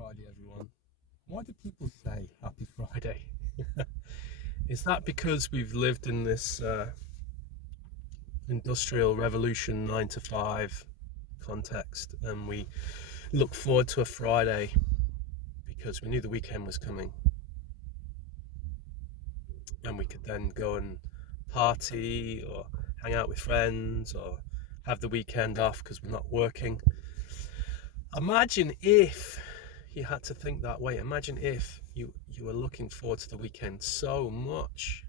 Friday, everyone. Why do people say Happy Friday? Is that because we've lived in this industrial revolution 9 to 5 context and we look forward to a Friday because we knew the weekend was coming and we could then go and party or hang out with friends or have the weekend off because we're not working? Imagine if you had to think that way. Imagine if you were looking forward to the weekend so much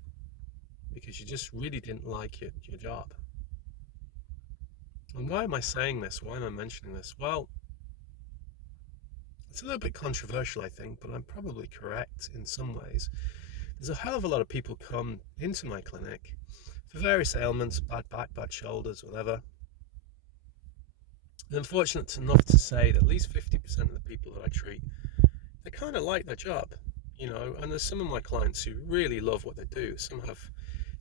because you just really didn't like your job. And why am I saying this? Why am I mentioning this? Well, it's a little bit controversial, I think, but I'm probably correct in some ways. There's a hell of a lot of people come into my clinic for various ailments, bad back, bad shoulders, whatever. And I'm fortunate enough to say that at least 50% of the people that I treat, they kind of like their job, and there's some of my clients who really love what they do. Some have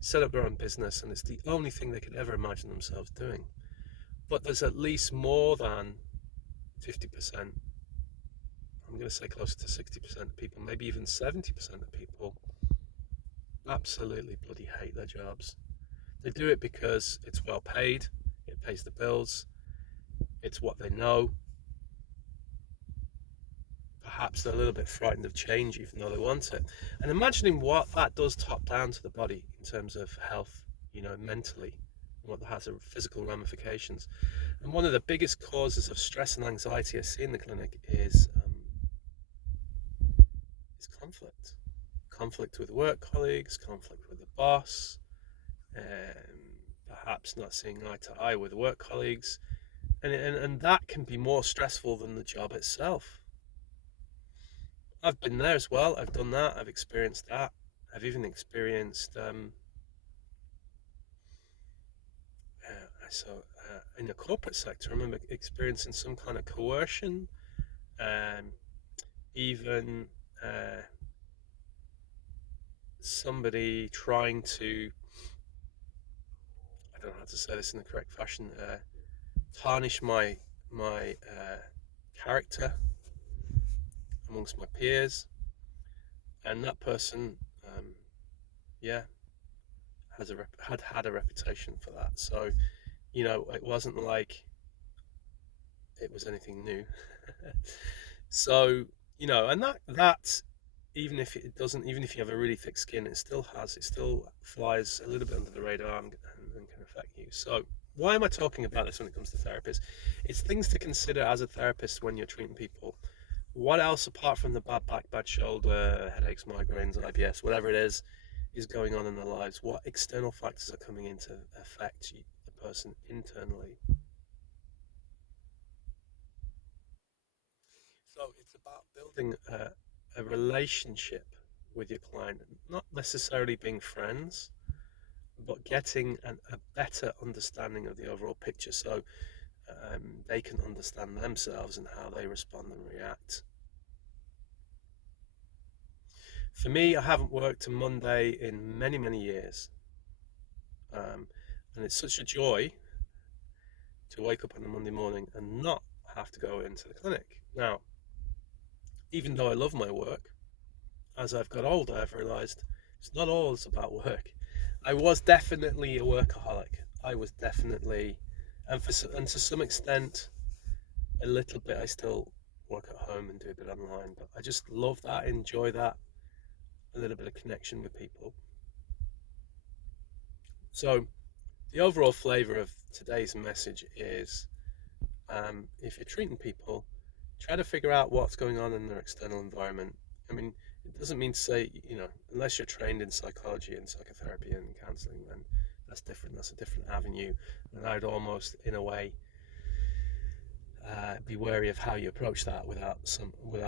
set up their own business and it's the only thing they could ever imagine themselves doing. But there's at least more than 50%, I'm going to say closer to 60% of people, maybe even 70% of people absolutely bloody hate their jobs. They do it because it's well paid, it pays the bills, it's what they know. Perhaps they're a little bit frightened of change even though they want it. And imagining what that does top down to the body in terms of health, mentally, and what that has of physical ramifications. And one of the biggest causes of stress and anxiety I see in the clinic is conflict. Conflict with work colleagues, conflict with the boss, perhaps not seeing eye to eye with work colleagues. And that can be more stressful than the job itself. I've been there as well. I've done that. I've experienced that. I've even experienced in the corporate sector, I remember experiencing some kind of coercion, even somebody trying to, I don't know how to say this in the correct fashion, tarnish my character amongst my peers, and that person, yeah, had a reputation for that. So, it wasn't like it was anything new. So, and that even if it doesn't, even if you have a really thick skin, it still flies a little bit under the radar and can affect you. So, why am I talking about this when it comes to therapists? It's things to consider as a therapist when you're treating people. What else apart from the bad back, bad shoulder, headaches, migraines, IBS, whatever it is going on in their lives? What external factors are coming in to affect the person internally? So it's about building a relationship with your client, not necessarily being friends, but getting a better understanding of the overall picture so they can understand themselves and how they respond and react. For me, I haven't worked a Monday in many, many years. And it's such a joy to wake up on a Monday morning and not have to go into the clinic. Now, even though I love my work, as I've got older, I've realised it's not always about work. I was definitely a workaholic. I was definitely, and to some extent, a little bit, I still work at home and do a bit online, but I just love that, enjoy that, a little bit of connection with people. So the overall flavour of today's message is if you're treating people, try to figure out what's going on in their external environment. I mean, it doesn't mean to say, unless you're trained in psychology and psychotherapy and counselling, then that's different. That's a different avenue. And I'd almost, in a way, be wary of how you approach that without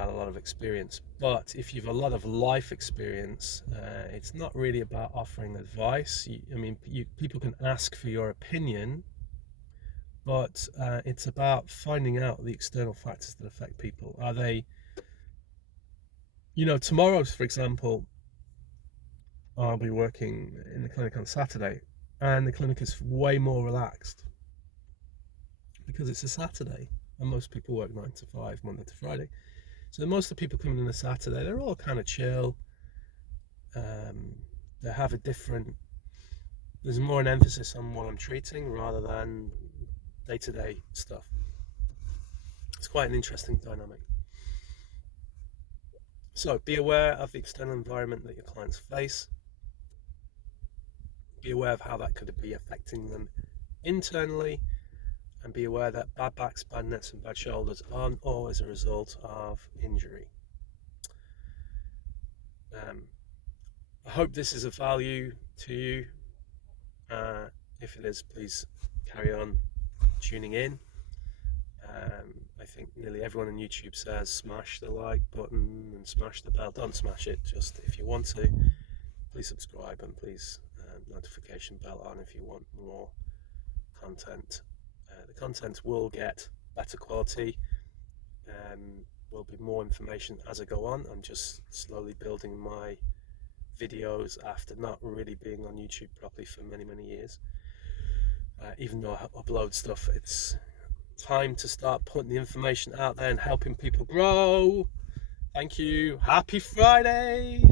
a lot of experience. But if you've a lot of life experience, it's not really about offering advice. People can ask for your opinion, but it's about finding out the external factors that affect people. Are they, tomorrow, for example, I'll be working in the clinic on Saturday, and the clinic is way more relaxed because it's a Saturday, and most people work 9 to 5, Monday to Friday. So most of the people coming on a Saturday, they're all kind of chill. They have a different, there's more an emphasis on what I'm treating rather than day-to-day stuff. It's quite an interesting dynamic. So be aware of the external environment that your clients face. Be aware of how that could be affecting them internally, and be aware that bad backs, bad necks, and bad shoulders aren't always a result of injury. I hope this is of value to you. If it is, please carry on tuning in. I think nearly everyone on YouTube says smash the like button and smash the bell. Don't smash it, just if you want to. Please subscribe and please notification bell on if you want more content. The content will get better quality. Will be more information as I go on. I'm just slowly building my videos after not really being on YouTube properly for many years. Even though I upload stuff, it's time to start putting the information out there and helping people grow. Thank you. Happy Friday.